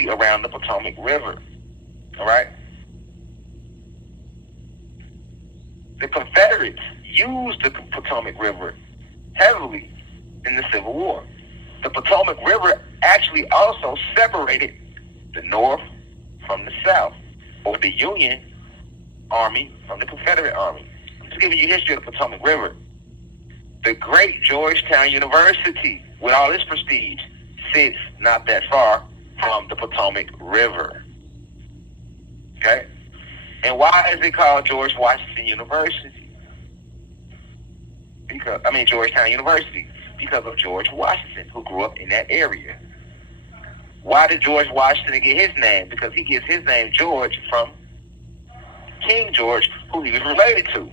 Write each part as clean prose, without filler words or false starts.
heavily around the Potomac River. All right? The Confederates used the Potomac River heavily in the Civil War. The Potomac River actually also separated the North from the South, or the Union Army from the Confederate Army. I'm just giving you history of the Potomac River. The great Georgetown University, with all its prestige, sits not that far from the Potomac River. Okay? And why is it called George Washington University? Georgetown University, because of George Washington, who grew up in that area. Why did George Washington get his name? Because he gets his name George from King George, who he was related to.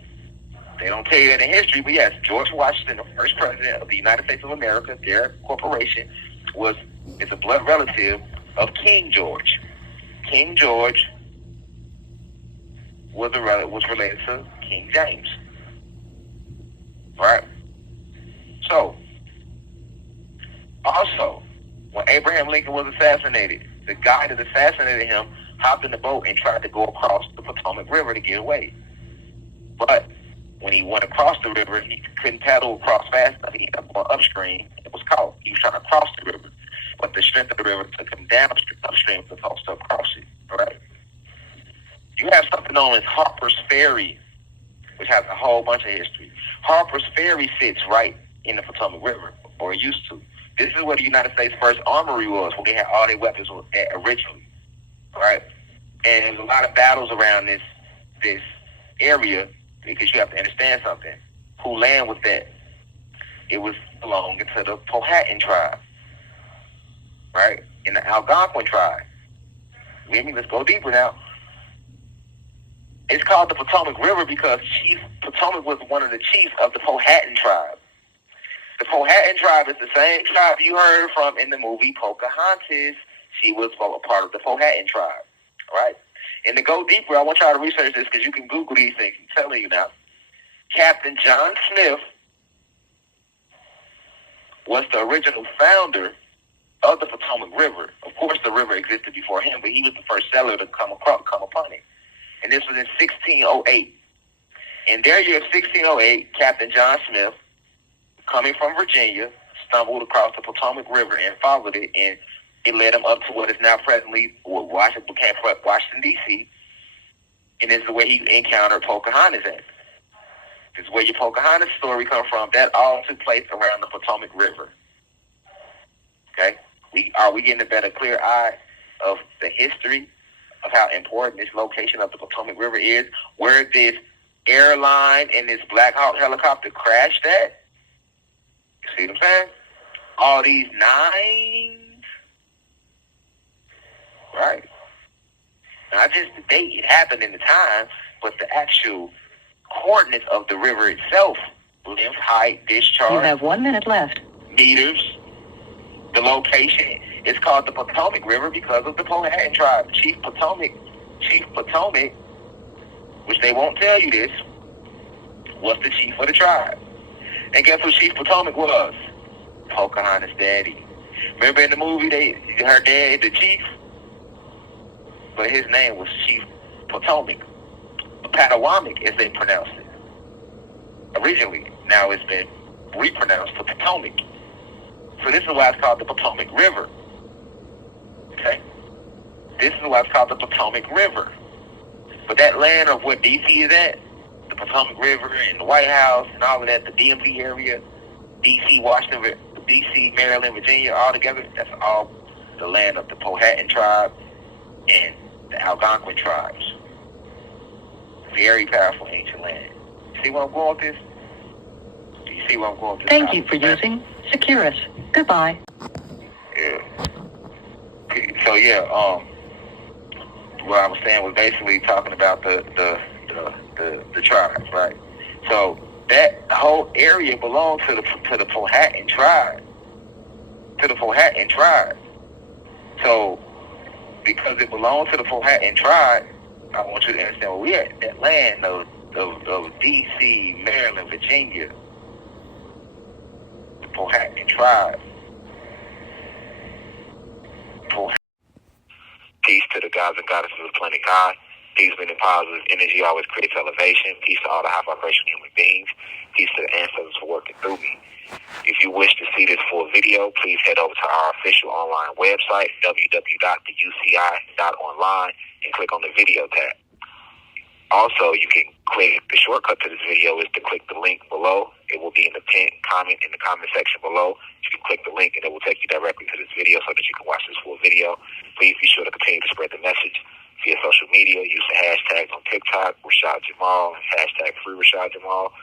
They don't tell you that in history, but yes, George Washington, the first president of the United States of America, their corporation, is a blood relative of King George. King George was related to King James. Right? So, also, when Abraham Lincoln was assassinated, the guy that assassinated him hopped in the boat and tried to go across the Potomac River to get away. But when he went across the river, he couldn't paddle across fast enough. He ended up going upstream. It was caught. He was trying to cross the river, but the strength of the river took him upstream to cross it. All right? You have something known as Harper's Ferry, which has a whole bunch of history. Harper's Ferry sits right in the Potomac River, or it used to. This is where the United States First Armory was, where they had all their weapons at originally. All right? And there's a lot of battles around this area, because you have to understand something. Whose land was that? It was belonging to the Powhatan tribe, right? And the Algonquin tribe. With me? Let's go deeper now. It's called the Potomac River because Chief Potomac was one of the chiefs of the Powhatan tribe. The Powhatan tribe is the same tribe you heard from in the movie Pocahontas. She was a part of the Powhatan tribe, all right? And to go deeper, I want y'all to research this because you can Google these things. I'm telling you now. Captain John Smith was the original founder of the Potomac River. Of course, the river existed before him, but he was the first settler to come upon it. And this was in 1608. In their year of 1608, Captain John Smith, coming from Virginia, stumbled across the Potomac River and followed it, and it led him up to what is now presently what Washington became Washington, D.C., and this is where he encountered Pocahontas at. This is where your Pocahontas story comes from. That all took place around the Potomac River. Okay? Are we getting a better clear eye of the history of how important this location of the Potomac River is, where this airline and this Black Hawk helicopter crashed at? You see what I'm saying? All these nines. Right? Not just the date it happened in the time, but the actual coordinates of the river itself. Length, height, discharge. You have 1 minute left. Meters. The location is called the Potomac River because of the Powhatan tribe. Chief Potomac, which they won't tell you this, was the chief of the tribe. And guess who Chief Potomac was? Pocahontas' daddy. Remember in the movie, her dad, the chief? But his name was Chief Potomac. Potomac, as they pronounced it. Originally, now it's been repronounced to Potomac. So this is why it's called the Potomac River. Okay? This is why it's called the Potomac River. But that land of where D.C. is at, the Potomac River and the White House and all of that, the DMV area, D.C., Washington, D.C., Maryland, Virginia, all together, that's all the land of the Powhatan tribe and the Algonquin tribes. Very powerful ancient land. See where I'm going with this? Do you see where I'm going with this? Thank you for using Securus. Goodbye. Yeah. So yeah, what I was saying was basically talking about the tribes, right? So that whole area belonged to the Powhatan tribe. To the Powhatan tribe. So because it belonged to the Powhatan tribe, I want you to understand where we at. That land of D.C., Maryland, Virginia, the Powhatan tribe. gods and goddesses of planet God. Peace, meaning positive energy, always creates elevation. Peace to all the high vibrational human beings. Peace to the ancestors for working through me. If you wish to see this full video, please head over to our official online website, www.theuci.online, and click on the video tab. Also, you can click, the shortcut to this video is to click the link below. It will be in the pinned comment in the comment section below. You can click the link and it will take you directly to this video so that you can watch this full video. Please be sure to continue to spread the message via social media. Use the hashtags on TikTok, Rashad Jamal, and hashtag free Rashad Jamal.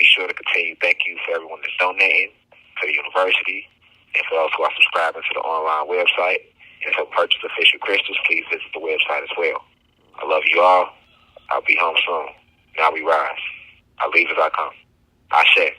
Be sure to continue. Thank you for everyone that's donating to the university and for those who are subscribing to the online website. And to purchase official crystals, please visit the website as well. I love you all. I'll be home soon. Now we rise. I leave as I come. Ashe.